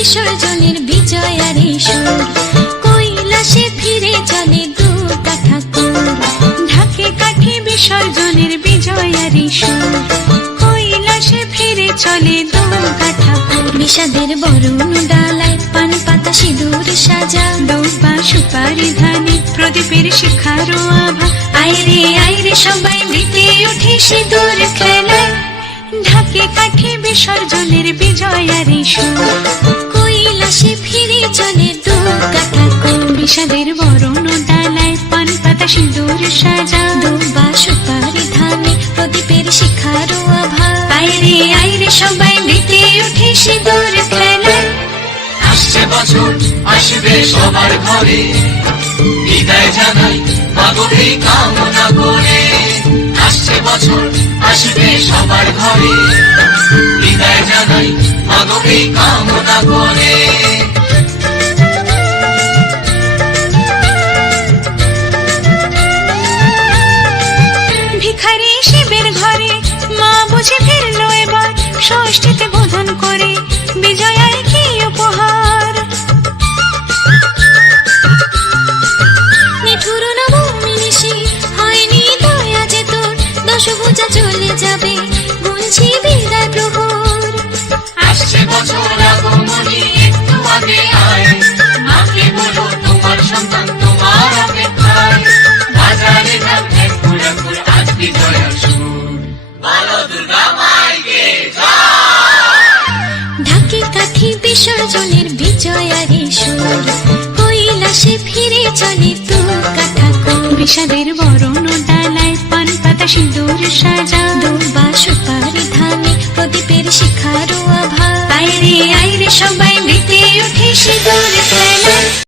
বিসর্জনের বিজয়ারে সুর, কৈলাসে ফিরে চলে দুর্গা ঠাকুর। ঢাকে কাঠে বিসর্জনের বিজয়ারে সুর, কৈলাসে ফিরে চলে দুর্গা ঠাকুর। বিষাদের বরণ ডালায় পান পাতা সিঁদুর সাজা, দৌবা সুপারি ধানে প্রদীপের শিখারো আভা। আইরে সবাই মেতে ওঠে সিঁদুর খেলায়, ঢাকে কাঠে বিসর্জনের বিজয়ারে সুর, কৈলাসে ফিরে চলে দুর্গা ঠাকুর। বিষাদের বরণ ডালায় পান পাতা সিঁদুর সাজা, দৌবা সুপারি ধানে প্রদীপের শিখারো আভা। আইরে সবাই মেতে ওঠে সিঁদুর খেলায়। আসছে বছর আসবে সবার ঘরে, বিদায় জানাই মাগো এই কামনা করে। আসছে বছর আসবে সবার ঘরে, বিদায় জানাই মাগো এই কামনা করে। ভিখারি শিবের ঘরে মা বুঝে ফিরলো এবার, ষষ্ঠীতে বোধন করে বিজয়ায় কি উপহার। নিঠুর নবমী নিশি হয়নি দয়া যে তোর, দশভুজা চলে যাবে গুনছি বিদায় প্রহর। আসছে বছর আগমনী একটু আগে আয়, মাকে বলো তোমার সন্তান তোমার অপেক্ষায়। বাজারে ধাম ঠেকুর আজ বিজয়ার সুর, বলো দুর্গা মাইকে ঢাকে কাঠি বিসর্জনের বিজয়ারে সুর, কৈলাসে ফিরে চলে দুর্গা ঠাকুর। বিষাদের বরণ ডালায় পান পাতা সিঁদুর সাজা, দৌবা সুপারি ধানে প্রদীপের শিখারো আভা। আইরে সবাই মেতে ওঠে সিঁদুর খেলায়।